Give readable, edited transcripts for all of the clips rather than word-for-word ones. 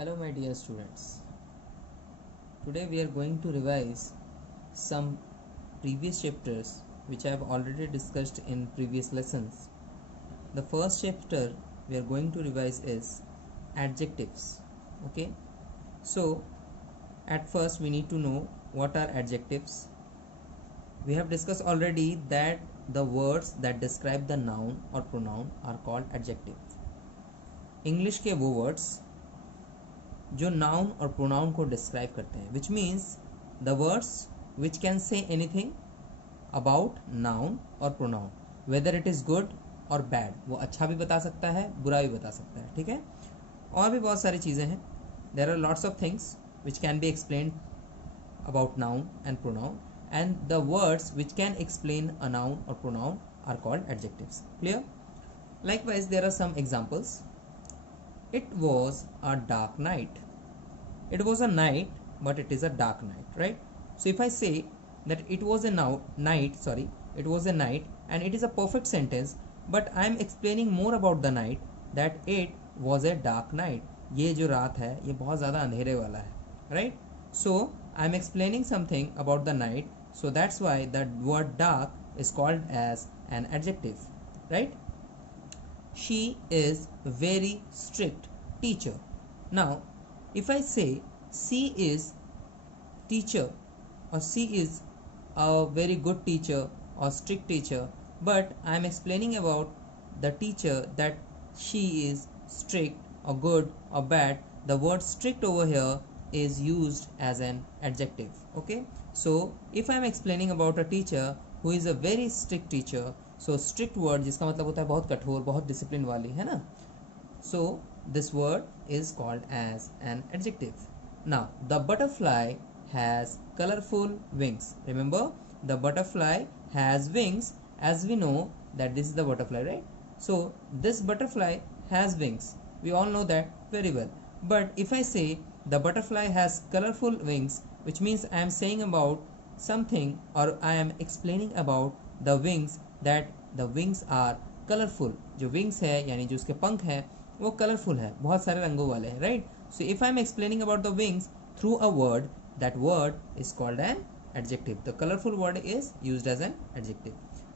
Hello my dear students. Today we are going to revise some previous chapters which I have already discussed in previous lessons. The first chapter we are going to revise is adjectives. Okay? So at first we need to know what are adjectives. We have discussed already that the words that describe the noun or pronoun are called adjective. English के वो words जो noun और pronoun को describe करते हैं, which means the words which can say anything about noun और pronoun, whether it is good और bad. वो अच्छा भी बता सकता है, बुरा भी बता सकता है. ठीक है, और भी बहुत सारी चीज़ें हैं. There are lots of things which can be explain about noun and pronoun, and the words which can explain a noun और pronoun are called adjectives. Clear? Likewise, there are some examples. It was a dark night. It was a night, but it is a dark night, right? So if I say that it was a it was a night, and it is a perfect sentence, but I am explaining more about the night, that it was a dark night. ये जो रात है ये बहुत ज़्यादा अंधेरे वाला है, right? So I am explaining something about the night, so that's why the word dark is called as an adjective, right? She is very strict teacher. Now if I say she is teacher, or she is a very good teacher or strict teacher, but I am explaining about the teacher, that she is strict or good or bad, the word strict over here is used as an adjective. Okay, so if I am explaining about a teacher who is a very strict teacher, so strict word जिसका मतलब होता है बहुत कठोर, बहुत discipline वाली, है ना? So this word is called as an adjective. Now the butterfly has colorful wings. Remember, the butterfly has wings, as we know that this is the butterfly, right? So this butterfly has wings, we all know that very well. But if I say the butterfly has colorful wings, which means I am saying about something, or I am explaining about the wings, that the wings are colorful. जो wings है यानी जो उसके पंख हैं वो colourful है, बहुत सारे रंगों वाले हैं, right? So if I am explaining about the wings through a word, that word is called an adjective. The colorful word is used as an adjective.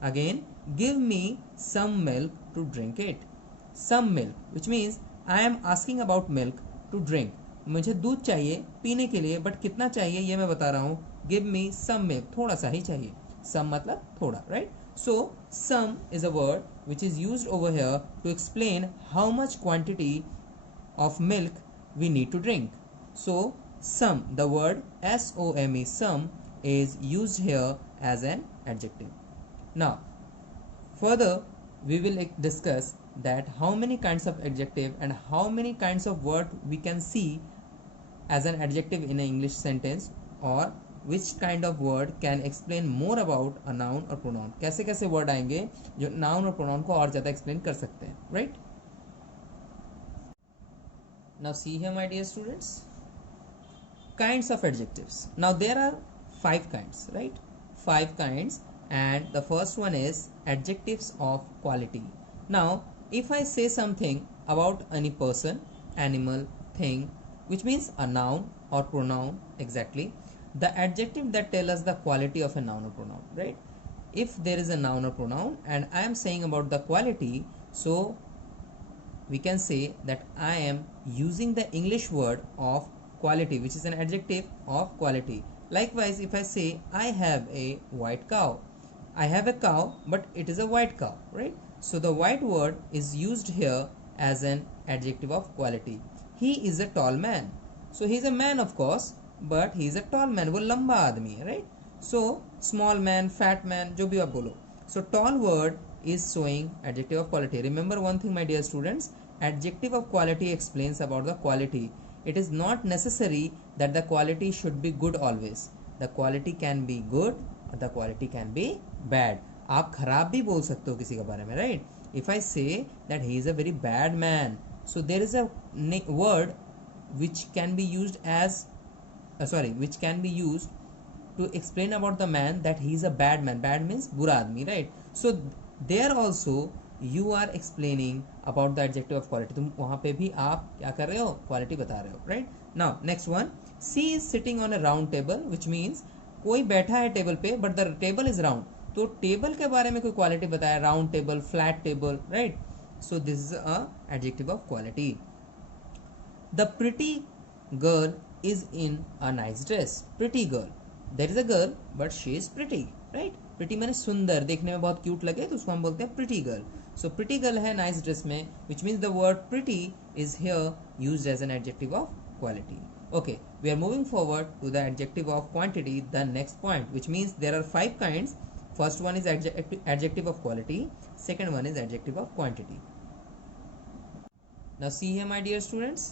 Again, give me some milk to drink it. Some milk, which means I am asking about milk to drink. मुझे दूध चाहिए पीने के लिए, but कितना चाहिए ये मैं बता रहा हूँ. Give me some milk, थोड़ा सा ही चाहिए. Some मतलब थोड़ा, right? So some is a word which is used over here to explain how much quantity of milk we need to drink. So some, the word some, some, is used here as an adjective. Now further we will discuss that how many kinds of adjective and how many kinds of word we can see as an adjective in an English sentence, or which kind of word can explain more about a noun or pronoun. कैसे कैसे word आएंगे जो noun और pronoun को और ज़्यादा explain कर सकते हैं, right? Now see here my dear students, kinds of adjectives. Now there are 5 kinds, right? 5 kinds, and the first one is adjectives of quality. Now if I say something about any person, animal, thing, which means a noun or pronoun, exactly the adjective that tell us the quality of a noun or pronoun, right? If there is a noun or pronoun and I am saying about the quality, so we can say that I am using the English word of quality, which is an adjective of quality. Likewise, if I say I have a white cow, I have a cow but it is a white cow, right? So the white word is used here as an adjective of quality. He is a tall man, so he is a man of course, but he is a tall man, वो लंबा आदमी है, right? So small man, fat man, जो भी आप बोलो. So tall word is showing adjective of quality. Remember one thing my dear students, adjective of quality explains about the quality. It is not necessary that the quality should be good always. The quality can be good or the quality can be bad. आप खराब भी बोल सकते हो किसी के बारे में, right? If I say that he is a very bad man, so there is a word which can be used as which can be used to explain about the man, that he is a bad man. Bad means बुरा आदमी, right? So there also you are explaining about the adjective of quality, तुम वहाँ पे भी आप क्या कर रहे हो, क्वालिटी बता रहे हो, right. Now next one, she is sitting on a round table, which means कोई बैठा है टेबल पे but the table is round, तो टेबल के बारे में कोई क्वालिटी बताया, round table, flat table, right. So this is a adjective of quality. The pretty girl is in a nice dress, pretty girl, there is a girl but she is pretty, right. Pretty मैंने सुंदर, देखने में बहुत cute लगे तो उसको हम बोलते हैं pretty girl. So pretty girl है नाइस ड्रेस में, which means the word pretty is here used as an adjective of quality. Okay, we are moving forward to the adjective of quantity, the next point, which means there are 5 kinds. First one is adjective of quality, second one is adjective of quantity. Now see here my dear students,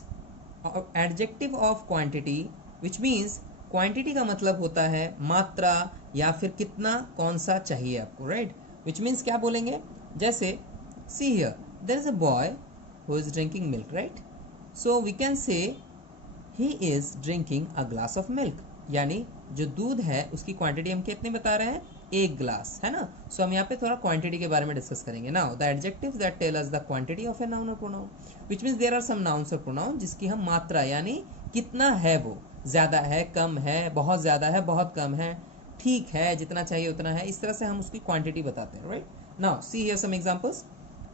adjective of quantity, which means quantity का मतलब होता है मात्रा या फिर कितना, कौन सा चाहिए आपको, right? Which means क्या बोलेंगे, जैसे see here, there is a boy who is drinking milk, right? So we can say he is drinking a glass of milk, यानी जो दूध है उसकी क्वांटिटी हम कितनी बता रहे हैं, 1 ग्लास, है ना। सो हम यहाँ पे थोड़ा क्वांटिटी के बारे में डिस्कस करेंगे। Now the adjectives that tell us the quantity of a noun और pronoun, which means there are some nouns और प्रोनाउन जिसकी हम मात्रा यानी कितना है, वो ज्यादा है, कम है, बहुत ज्यादा है, बहुत कम है, ठीक है, जितना चाहिए उतना है, इस तरह से हम उसकी क्वांटिटी बताते हैं, right. Now see here some examples,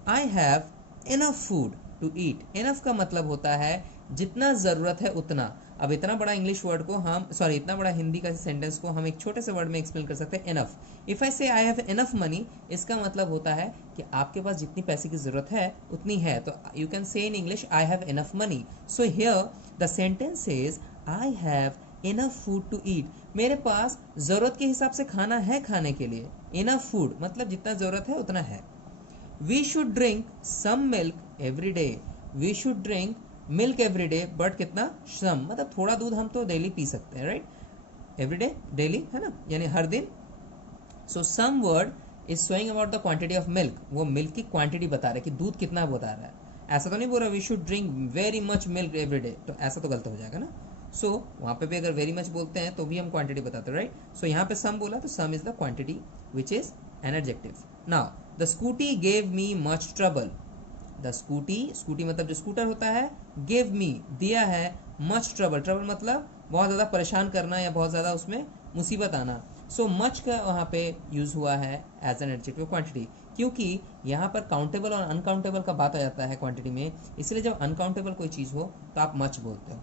I have enough food to eat, enough का मतलब होता है जितना ज़रूरत है उतना। अब इतना बड़ा इंग्लिश वर्ड को हम इतना बड़ा हिंदी का सेंटेंस को हम एक छोटे से वर्ड में एक्सप्लेन कर सकते हैं, इनफ। इफ़ आई से आई हैव इनफ मनी, इसका मतलब होता है कि आपके पास जितनी पैसे की ज़रूरत है उतनी है, तो you can say in English I have enough money. So here the sentence says I have enough food to eat, मेरे पास ज़रूरत के हिसाब से खाना है खाने के लिए, इनफ फूड मतलब जितना ज़रूरत है उतना है। We should drink some milk every day, we should drink milk every day, but कितना, सम मतलब थोड़ा दूध हम तो डेली पी सकते हैं, राइट। एवरी डे, डेली, है ना, यानी हर दिन। So some word is showing about the quantity of milk, वो मिल्क की क्वांटिटी बता रहा है कि दूध कितना बता रहा है, ऐसा तो नहीं बोल रहा we should drink very much milk every day, तो ऐसा तो गलत हो जाएगा ना। सो वहाँ पे भी अगर वेरी मच बोलते हैं तो भी हम क्वांटिटी बताते हैं, राइट। सो यहाँ पे सम बोला तो सम is the quantity which is an adjective. Now the scooty gave me much trouble, the scooty मतलब जो स्कूटर होता है, गिव मी दिया है, मच ट्रबल, ट्रबल मतलब बहुत ज़्यादा परेशान करना या बहुत ज़्यादा उसमें मुसीबत आना। सो मच का वहाँ पे यूज़ हुआ है एज एन एडजेक्टिव क्वांटिटी, क्योंकि यहाँ पर काउंटेबल और अनकाउंटेबल का बात आ जाता है क्वांटिटी में, इसलिए जब अनकाउंटेबल कोई चीज़ हो तो आप मच बोलते हो,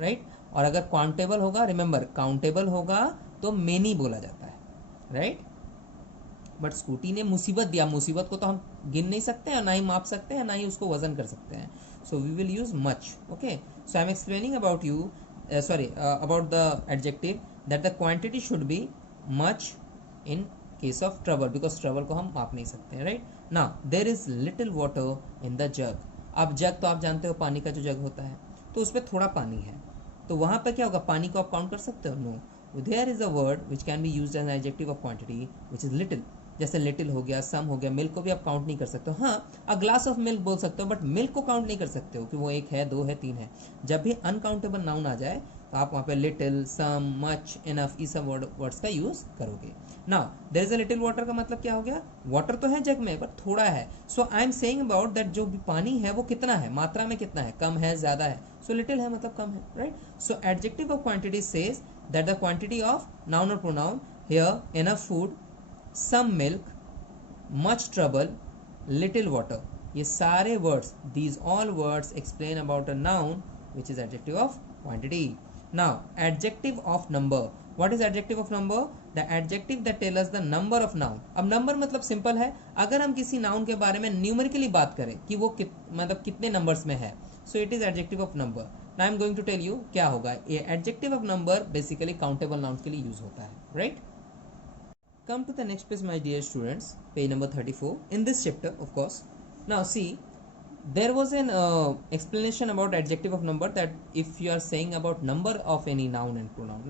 राइट। और अगर काउंटेबल होगा, रिमेंबर काउंटेबल होगा तो मेनी बोला जाता है, राइट। बट स्कूटी ने मुसीबत दिया, मुसीबत को तो हम गिन नहीं सकते हैं, ना ही माप सकते हैं, ना ही उसको वजन कर सकते हैं। So we will use much, okay. So I am explaining about you about the adjective that the quantity should be much in case of trouble, because trouble को हम माप नहीं सकते हैं, right. Now there is little water in the jug, अब jug तो आप जानते हो पानी का जो जग होता है, तो उसमें थोड़ा पानी है, तो वहाँ पर क्या होगा, पानी को आप काउंट कर सकते हो, no. There is a word which can be used as an adjective of quantity which is little, जैसे लिटिल हो गया, सम हो गया, मिल्क को भी आप काउंट नहीं कर सकते हो, हाँ अ ग्लास ऑफ मिल्क बोल सकते हो, बट मिल्क को काउंट नहीं कर सकते हो कि वो 1 है, 2 है, 3 है। जब भी अनकाउंटेबल नाउन आ जाए तो आप वहाँ पे लिटिल, सम, मच, इनफ, ये सब वर्ड्स का यूज करोगे। Now there is a little water का मतलब क्या हो गया, वाटर तो है जग में पर थोड़ा है। So I am saying about that जो भी पानी है वो कितना है, मात्रा में कितना है, कम है, ज्यादा है। सो लिटिल है मतलब कम है, right. So adjective of quantity says that the quantity of noun और pronoun, here enough food, some milk, much trouble, little water, ये सारे words, these all words explain about a noun which is adjective of quantity. Now adjective of number, what is adjective of number, the adjective that tell us the number of noun। अब number मतलब simple है, अगर हम किसी noun के बारे में numerically बात करें कि वो मतलब कितने numbers में है, so it is adjective of number। Now I am going to tell you क्या होगा, ये adjective of number basically countable nouns के लिए use होता है, right। Come to the next page my dear students, page number 34 in this chapter of course. Now see, there was an explanation about adjective of number, that if you are saying about number of any noun and pronoun.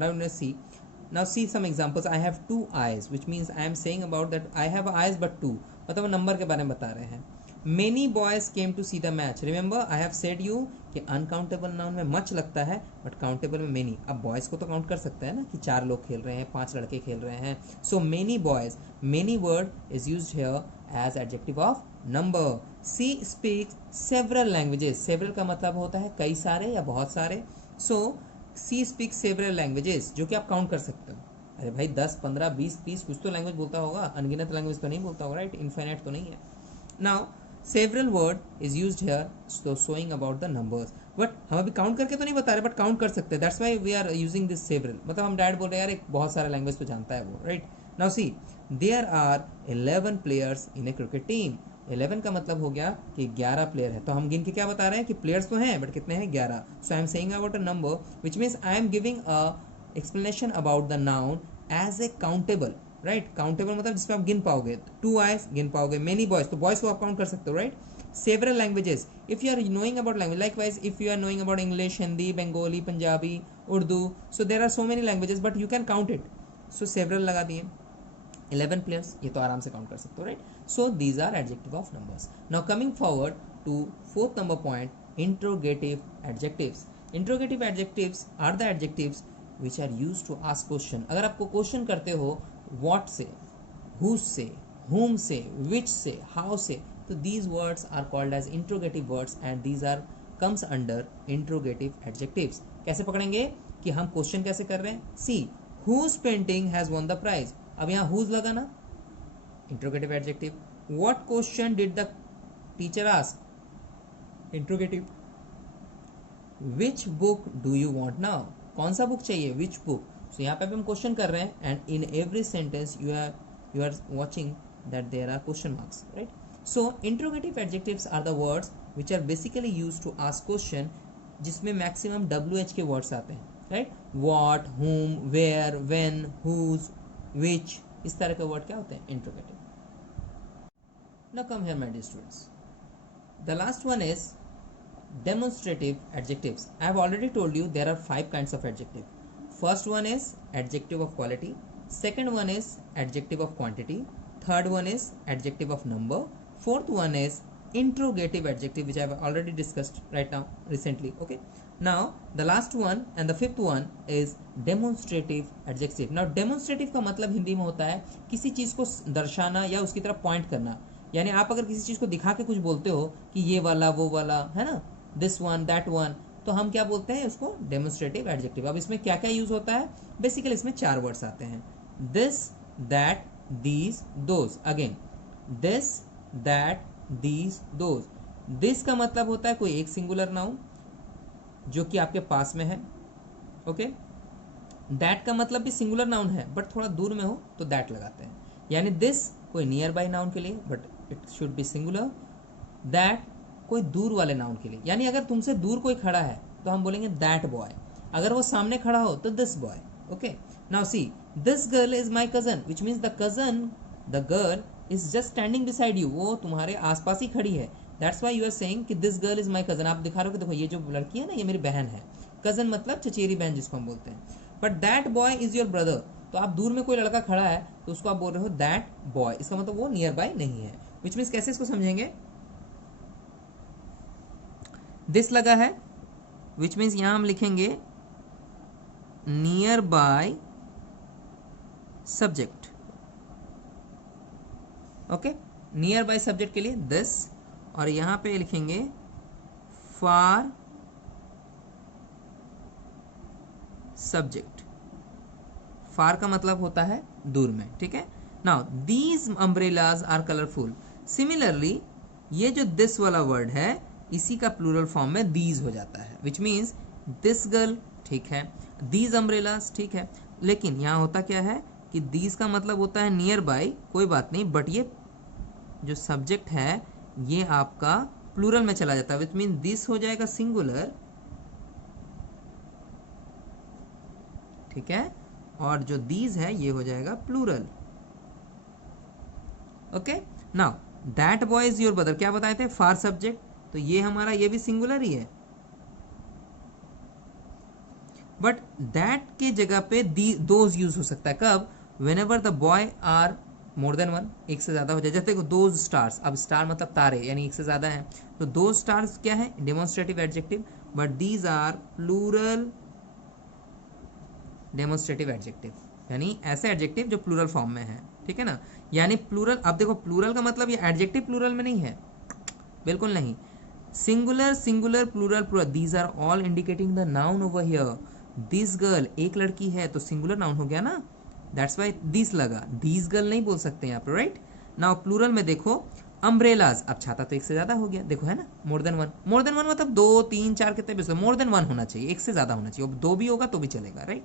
Now see some examples. I have 2 eyes, which means I am saying about that I have eyes but 2, मतलब number के बारे में बता रहे हैं। Many boys came to see the match. Remember I have said you कि uncountable noun में much लगता है बट काउंटेबल में मेनी. अब बॉयज को तो काउंट कर सकते हैं ना कि 4 लोग खेल रहे हैं, 5 लड़के खेल रहे हैं. So many boys, many word is used here as adjective of number. She speaks several languages. Several का मतलब होता है कई सारे या बहुत सारे. So she speaks several languages, जो कि आप काउंट कर सकते हो. अरे भाई 10, 15, 20, 30 कुछ तो लैंग्वेज बोलता होगा, अनगिनत लैंग्वेज तो नहीं बोलता होगा, राइट? इनफाइनाइट तो नहीं है. Now several word is used here so showing about the numbers. But हम अभी काउंट करके तो नहीं बता रहे, बट काउंट कर सकते हैं. That's why we are using this several. मतलब हम डायरेक्ट बोल रहे हैं यार एक बहुत सारा लैंग्वेज तो जानता है वो, right? Now see there are 11 players in a cricket team. 11 का मतलब हो गया कि 11 प्लेयर है. तो हम गिन के क्या बता रहे हैं कि प्लेयर्स तो हैं बट कितने हैं? 11. So I am saying about a number which means I am giving a explanation about the noun as a countable, right? Countable मतलब जिसमें आप गिन पाओगे. 2 आइज गिन पाओगे. मेनी बॉयज, तो बॉयज को आप काउंट कर सकते हो, right? Several languages. If you are knowing about language, likewise, if you are knowing about English, Hindi, Bengali, Punjabi, Urdu, so there are so many languages, but you can count it. So several लगा दिए. 11 players, ये तो आराम से count कर सकते हो, right? So these are adjective of numbers. Now coming forward to 4th number point, interrogative adjectives. Interrogative adjectives are the adjectives which are used to ask question. अगर आपको क्वेश्चन करते हो व्हाट से, whose से, whom से, which से, how से, तो these words are called as interrogative words and these are comes under interrogative adjectives. कैसे पकड़ेंगे कि हम क्वेश्चन कैसे कर रहे हैं? See, whose painting has won the prize. अब यहाँ whose लगा ना, interrogative adjective. What question did the teacher ask? Interrogative. Which book do you want now? कौन सा बुक चाहिए? Which book. So यहाँ पे हम क्वेश्चन कर रहे हैं and in every sentence you are watching that there are question marks, right? So interrogative adjectives are the words which are basically used to ask question, जिसमें maximum WH के words आते हैं, right? What, whom, where, when, whose, which, इस तरह के word क्या होते हैं? Interrogative. Now come here my dear students. The last one is demonstrative adjectives. I have already told you there are 5 kinds of adjective. First one is adjective of quality. Second one is adjective of quantity. Third one is adjective of number. Fourth one is interrogative adjective, which I have already discussed right now recently. Okay, now the last one and the fifth one is demonstrative adjective. Now demonstrative का मतलब हिंदी में होता है किसी चीज को दर्शाना या उसकी तरफ पॉइंट करना. यानी आप अगर किसी चीज को दिखा के कुछ बोलते हो कि ये वाला, वो वाला, है ना, दिस वन, दैट वन, तो हम क्या बोलते हैं उसको? Demonstrative adjective. अब इसमें क्या क्या यूज होता है? बेसिकली इसमें 4 वर्ड्स आते हैं. This, that, these, those. Again this, that, these, those. This का मतलब होता है कोई एक सिंगुलर नाउन जो कि आपके पास में है. ओके. दैट का मतलब भी सिंगुलर नाउन है बट थोड़ा दूर में हो तो दैट लगाते हैं. यानी दिस कोई नियर बाय नाउन के लिए but it should be singular. That कोई दूर वाले नाउन के लिए. यानी अगर तुमसे दूर कोई खड़ा है तो हम बोलेंगे दैट बॉय. अगर वो सामने खड़ा हो तो this boy. Okay. Now see, this girl is my cousin, which means the cousin, the girl is just standing beside you. वो तुम्हारे आसपास ही खड़ी है. That's why you are saying कि this girl is my cousin. आप दिखा रहे हो कि देखो ये जो लड़की है ना ये मेरी बहन है. कजन मतलब चचेरी बहन जिसको हम बोलते हैं. But that boy is your brother. तो आप दूर में कोई लड़का खड़ा है तो उसको आप बोल रहे हो दैट बॉय. इसका मतलब वो नियर बाय नहीं है. विच मीन्स कैसे इसको समझेंगे? दिस लगा है विच मीन्स यहां हम लिखेंगे near by subject. Okay. Near by subject के लिए दिस और यहां पे लिखेंगे फार सब्जेक्ट. फार का मतलब होता है दूर में. ठीक है. Now these umbrellas are colourful. Similarly ये जो दिस वाला वर्ड है इसी का प्लूरल फॉर्म में दीज हो जाता है. विच मीन्स दिस गर्ल, ठीक है, दीज अम्ब्रेलाज, ठीक है. लेकिन यहाँ होता क्या है कि दीज का मतलब होता है नियर बाय, कोई बात नहीं, बट ये जो सब्जेक्ट है ये आपका प्लूरल में चला जाता है. विच मीन दिस हो जाएगा सिंगुलर, ठीक है, और जो दीज है ये हो जाएगा plural. Okay. Now that boy is your brother, क्या बताए थे? For subject. तो ये हमारा ये भी सिंगुलर ही है बट दैट के जगह पे दोज यूज हो सकता है. कब? Whenever the boy are more than one, एक से ज़्यादा हो जाए, जैसे देखो दो स्टार्स, अब स्टार मतलब तारे यानी एक से ज़्यादा है, तो दो स्टार्स क्या है, demonstrative adjective, but these are plural demonstrative adjective, यानी ऐसे एडजेक्टिव जो प्लूरल फॉर्म में है, ठीक है ना। यानी प्लूरल, अब देखो प्लूरल का मतलब ये एडजेक्टिव प्लूरल में नहीं है, बिल्कुल नहीं। Singular singular plural plural, these are all indicating the noun over here. This girl, एक लड़की है तो सिंगुलर नाउन हो गया ना, दैट्स वाई दिस लगा, दीज गर्ल नहीं बोल सकते यहाँ पर, राइट। नाउ प्लूरल में देखो अम्ब्रेलाज, अब छाता तो एक से ज्यादा हो गया, देखो है ना, मोर देन वन, मोर देन वन मतलब दो तीन चार कितने भी, मोर देन वन होना चाहिए, एक से ज्यादा होना चाहिए, अब दो भी होगा तो भी चलेगा, राइट।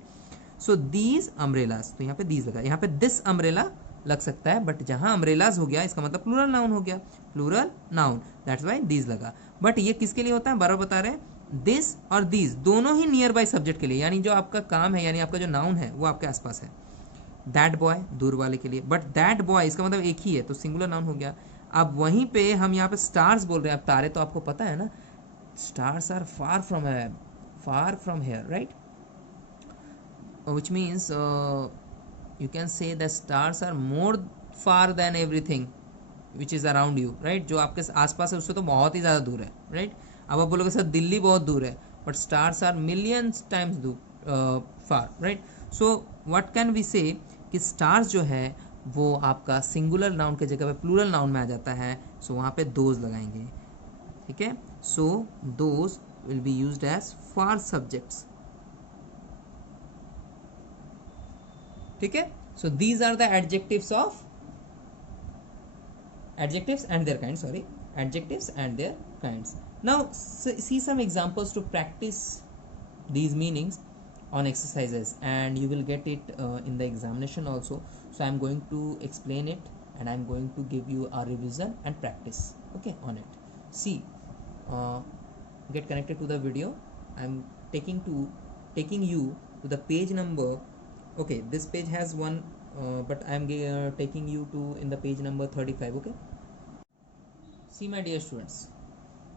सो दीज अम्ब्रेलाज, तो यहाँ पे दीज लगा, यहाँ पे दिस अम्ब्रेला लग सकता है, बट जहां अम्ब्रेलाज हो गया इसका मतलब प्लूरल नाउन हो गया, plural noun, that's why these लगा। बट ये किसके लिए होता है, बराबर बता रहे हैं, दिस और दीज दोनों ही नियर बाय सब्जेक्ट के लिए, यानी जो आपका काम है, यानी आपका जो नाउन है वो आपके आसपास है। दैट बॉय दूर वाले के लिए, बट दैट बॉय इसका मतलब एक ही है तो सिंगुलर नाउन हो गया। अब वहीं पे हम यहाँ पे स्टार्स बोल रहे हैं, अब तारे तो आपको पता है ना, stars are far from here, right, which means you can say that stars are more far than everything which is around you, right, जो आपके आसपास है उससे तो बहुत ही ज़्यादा दूर है, राइट। अब आप बोलोगे सर दिल्ली बहुत दूर है, but stars are millions times far, right. So what can we say कि स्टार्स जो है वो आपका सिंगुलर नाउन के जगह पे प्लूरल नाउन में आ जाता है, सो वहाँ पे दोज लगाएंगे, ठीक है। So those will be used as for subjects, ठीक है। So these are the adjectives of adjectives and their kinds, sorry, adjectives and their kinds. Now see some examples to practice these meanings on exercises, and you will get it in the examination also. So I am going to explain it and I am going to give you a revision and practice, okay, on it. See, get connected to the video. I am taking you to the page number, okay, this page has one but I am taking you to in the page number 35, okay. See my dear students,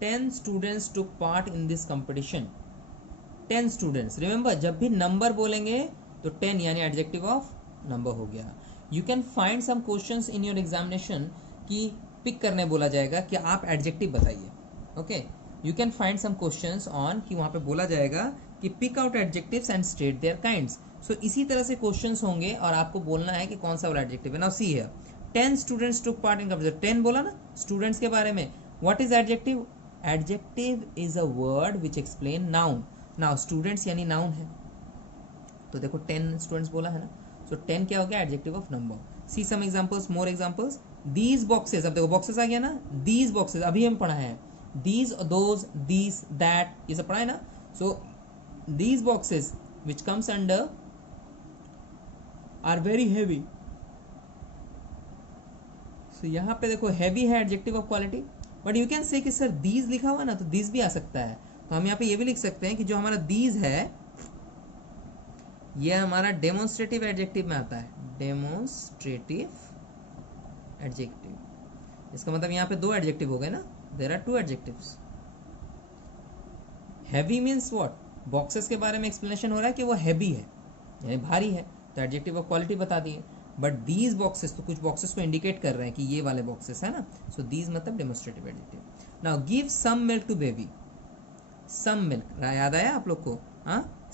10 students took part in this competition. 10 students, remember जब भी number बोलेंगे तो 10 यानी adjective of number हो गया। You can find some questions in your examination कि pick करने बोला जाएगा कि आप adjective बताइए, okay. You can find some questions on कि वहाँ पे बोला जाएगा कि pick out adjectives and state their kinds. So इसी तरह से क्वेश्चंस होंगे और आपको बोलना है कि कौन सा वाला एडजेक्टिव है। Now see here, 10 students took part in competition, 10 बोला ना स्टूडेंट्स के बारे में। What is adjective, adjective is a word which explain noun. Now students यानी नाउन है, तो देखो 10 स्टूडेंट्स बोला है ना, सो 10 क्या हो गया, adjective of number. See some examples, more examples, these boxes, अब देखो बॉक्सेस आ गया ना, दीज बॉक्सेस अभी हम पढ़ा है, दीज दोज दीज दैट ये सब पढ़ा है ना। So these boxes which comes under are very heavy, so यहाँ पे देखो हैवी है adjective of quality, but you can say कि सर दीज लिखा हुआ ना तो दीज भी आ सकता है, तो हम यहाँ पे ये भी लिख सकते हैं कि जो हमारा दीज है ये हमारा डेमोन्स्ट्रेटिव एडजेक्टिव में आता है, डेमोन्स्ट्रेटिव एडजेक्टिव, इसका मतलब यहाँ पे दो एडजेक्टिव हो गए ना, there are 2 adjectives. Heavy means what, boxes के बारे में एक्सप्लेनेशन हो रहा है कि वो हैवी है यानी भारी है, तो एडजेक्टिव ऑफ क्वालिटी बता दिए। बट दीज बॉक्सेस तो कुछ बॉक्सेस को इंडिकेट कर रहे हैं कि ये वाले बॉक्सेस है ना, सो दीज मतलब demonstrative adjective. Now give some milk to baby, some milk याद आया आप लोग को, हाँ,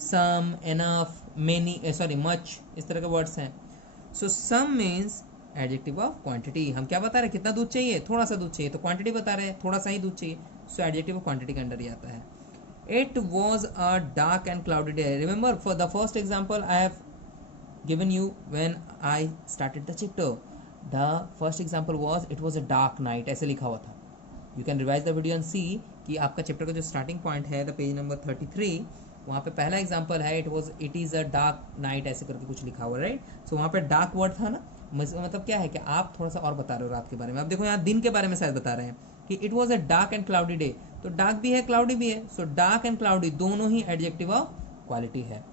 some enough many sorry much इस तरह के वर्ड्स हैं। So some means adjective of quantity, हम क्या बता रहे हैं, कितना दूध चाहिए, थोड़ा सा दूध चाहिए, तो क्वांटिटी बता रहे हैं, थोड़ा सा ही दूध चाहिए, सो एडजेक्टिव ऑफ क्वांटिटी के अंडर ही आता है। It was a dark and cloudy day. Remember, for the first example I have given you when I started the chapter. The first example was it was a dark night. ऐसे लिखा हुआ था. You can revise the video and see कि आपका chapter का जो starting point है the page number 33, वहाँ पे पहला एग्जाम्पल है it is a dark night ऐसे करके कुछ लिखा हुआ, राइट। सो वहाँ पे डार्क वर्ड था ना, मतलब क्या है कि आप थोड़ा सा और बता रहे हो रात के बारे में। अब देखो यहाँ दिन के बारे में शायद बता रहे हैं कि it was a dark and cloudy day, तो डार्क भी है क्लाउडी भी है, सो डार्क एंड क्लाउडी दोनों ही एडजेक्टिव ऑफ क्वालिटी है।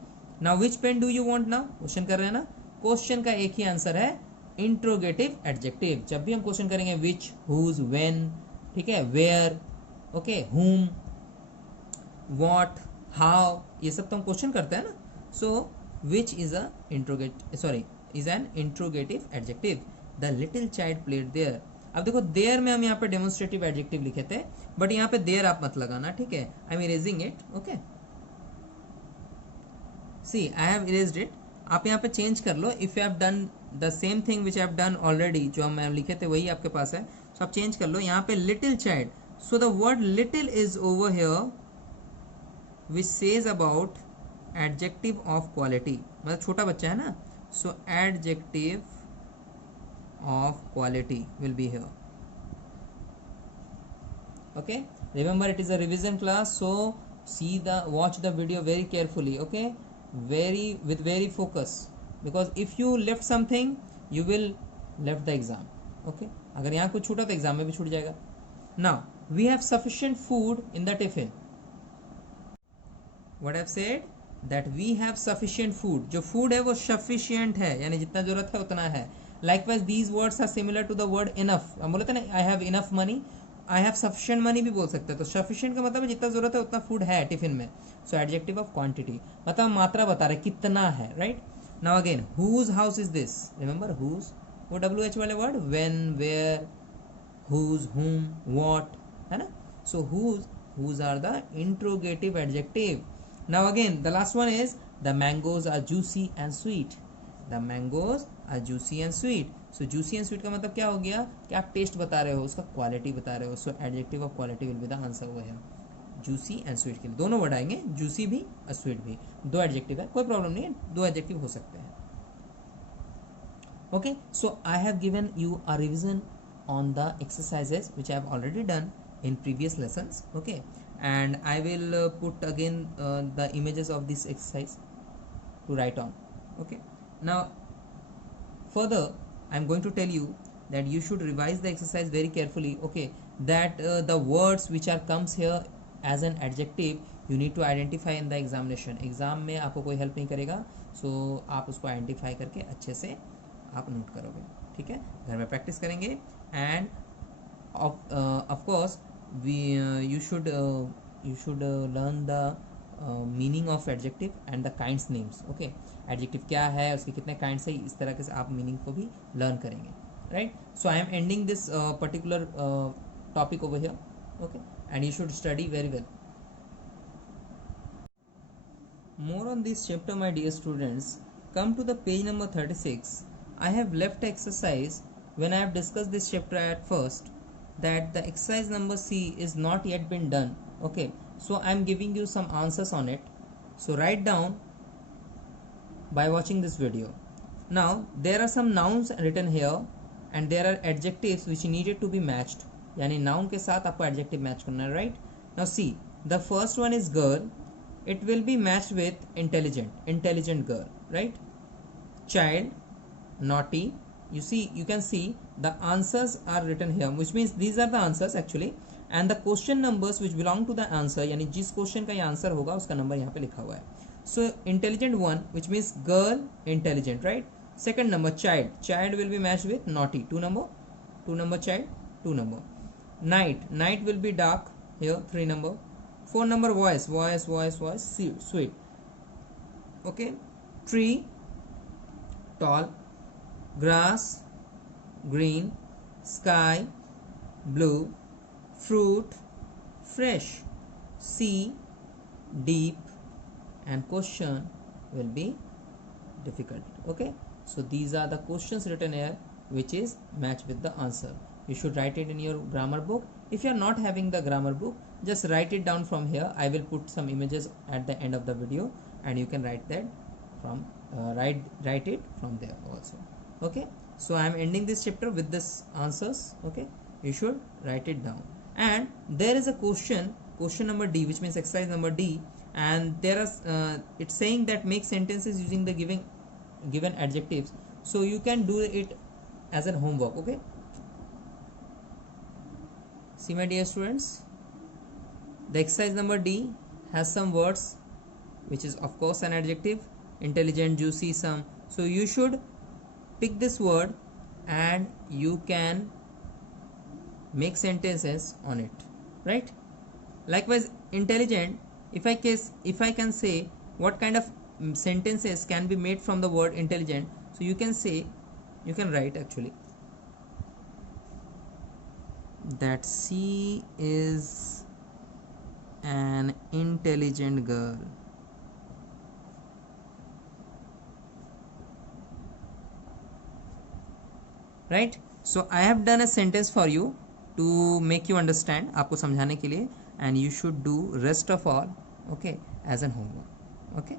Now which pen do you want, now question कर रहे हैं ना, क्वेश्चन का एक ही आंसर है इंट्रोगेटिव एडजेक्टिव। जब भी हम क्वेश्चन करेंगे विच, हुज, व्हेन, ठीक है, where, okay, whom, what, how, ये सब तो हम क्वेश्चन करते हैं ना। So which is a interrogative sorry is an interrogative adjective. The little child played there. अब देखो देयर में हम यहाँ पे डेमोन्स्ट्रेटिव एडजेक्टिव लिखे थे, बट यहाँ पे देयर आप मत लगाना, ठीक है. I am erasing it. Okay, see I have erased it. आप यहाँ पे चेंज कर लो. If you have done the same thing which I have done already, जो हम लिखे थे वही आपके पास है, तो आप चेंज कर लो. यहाँ पे little child, so the word little is over here which says about adjective of quality. मतलब छोटा बच्चा है ना, सो adjective of quality will be here. Okay, remember it is a revision class, so watch the video very carefully. Okay, with very focus, because if you left something you will left the exam. Okay, अगर यहाँ कुछ छूटा तो exam में भी छूट जाएगा. Now we have sufficient food in the tiffin. What I've said, that we have sufficient food. जो food है वो sufficient है, यानी जितना जरूरत है उतना है. Likewise, these words are similar to the word enough. हम बोलते हैं ना, I have enough money, I have sufficient money भी बोल सकते हैं. तो sufficient का मतलब है जितना जरूरत है उतना फूड है टिफिन में. So adjective of quantity, मतलब मात्रा बता रहे कितना है, right? Now again, whose house is this? Remember whose, वो WH वाले word, when, where, whose, whom, what, है ना? So whose are the interrogative adjective. Now again, the last one is the mangoes are juicy and sweet. The mangoes are juicy and sweet. So juicy and sweet का मतलब क्या हो गया कि आप test बता रहे हो, उसका क्वालिटी बता रहे हो. So adjective of quality will be the answer over here. Juicy and sweet के लिए दोनों वर्ड आएंगे, juicy भी और sweet भी. दो एडजेक्टिव है, कोई प्रॉब्लम नहीं है, दो एडजेक्टिव हो सकते हैं. Okay, so I have given you a revision on the exercises which I have already done in previous lessons. Okay, and I will put again the images of this exercise to write on. Okay, now further I am going to tell you that you should revise the exercise very carefully. Okay, that the words which are comes here as an adjective you need to identify in the examination. Exam में आपको कोई help नहीं करेगा, so आप उसको identify करके अच्छे से आप नोट करोगे. ठीक है, घर में प्रैक्टिस करेंगे. End of course you should learn the meaning of adjective and the kinds names. Okay, adjective क्या है, उसके कितने काइंड्स है, इस तरह के से आप मीनिंग को भी लर्न करेंगे. Right, so I am ending this particular topic over here. Okay, and you should study very well. More on this chapter, my dear students. Come to the page number 36. I have left exercise when I have discussed this chapter at first, that the exercise number C is not yet been done. Okay, so I am giving you some answers on it. So write down by watching this video. Now there are some nouns written here and there are adjectives which needed to be matched. यानी noun के साथ आपको adjective match करना है. Right, now see, the first one is girl. It will be matched with intelligent girl. Right, child, naughty. You can see the answers are written here, which means these are the answers actually, and the question numbers which belong to the answer, यानी जिस question का ये answer होगा उसका number यहाँ पे लिखा हुआ है. So intelligent one, which means girl, intelligent, right? Second number child will be matched with naughty, 2 number child, 2 number. Night will be dark here, 3 number. 4 number voice, sweet. Okay, tree, tall, grass, green, sky, blue, fruit, fresh, sea, deep, and question will be difficult. Okay, so these are the questions written here which is matched with the answer. You should write it in your grammar book. If you are not having the grammar book, just write it down from here. I will put some images at the end of the video and you can write that from write it from there also. Okay, so I am ending this chapter with this answers. Okay, you should write it down. And there is a question number D, which means exercise number D, and there are it's saying that make sentences using the given adjectives. So you can do it as a homework. Okay, see my dear students, the exercise number D has some words which is of course an adjective, intelligent, juicy, some. So you should pick this word and you can make sentences on it. Right, likewise intelligent, if I can say what kind of sentences can be made from the word intelligent, So you can say, you can write actually that she is an intelligent girl. Right? So I have done a sentence for you to make you understand, आपको समझाने के लिए, and you should do rest of all, okay, as an homework. Okay.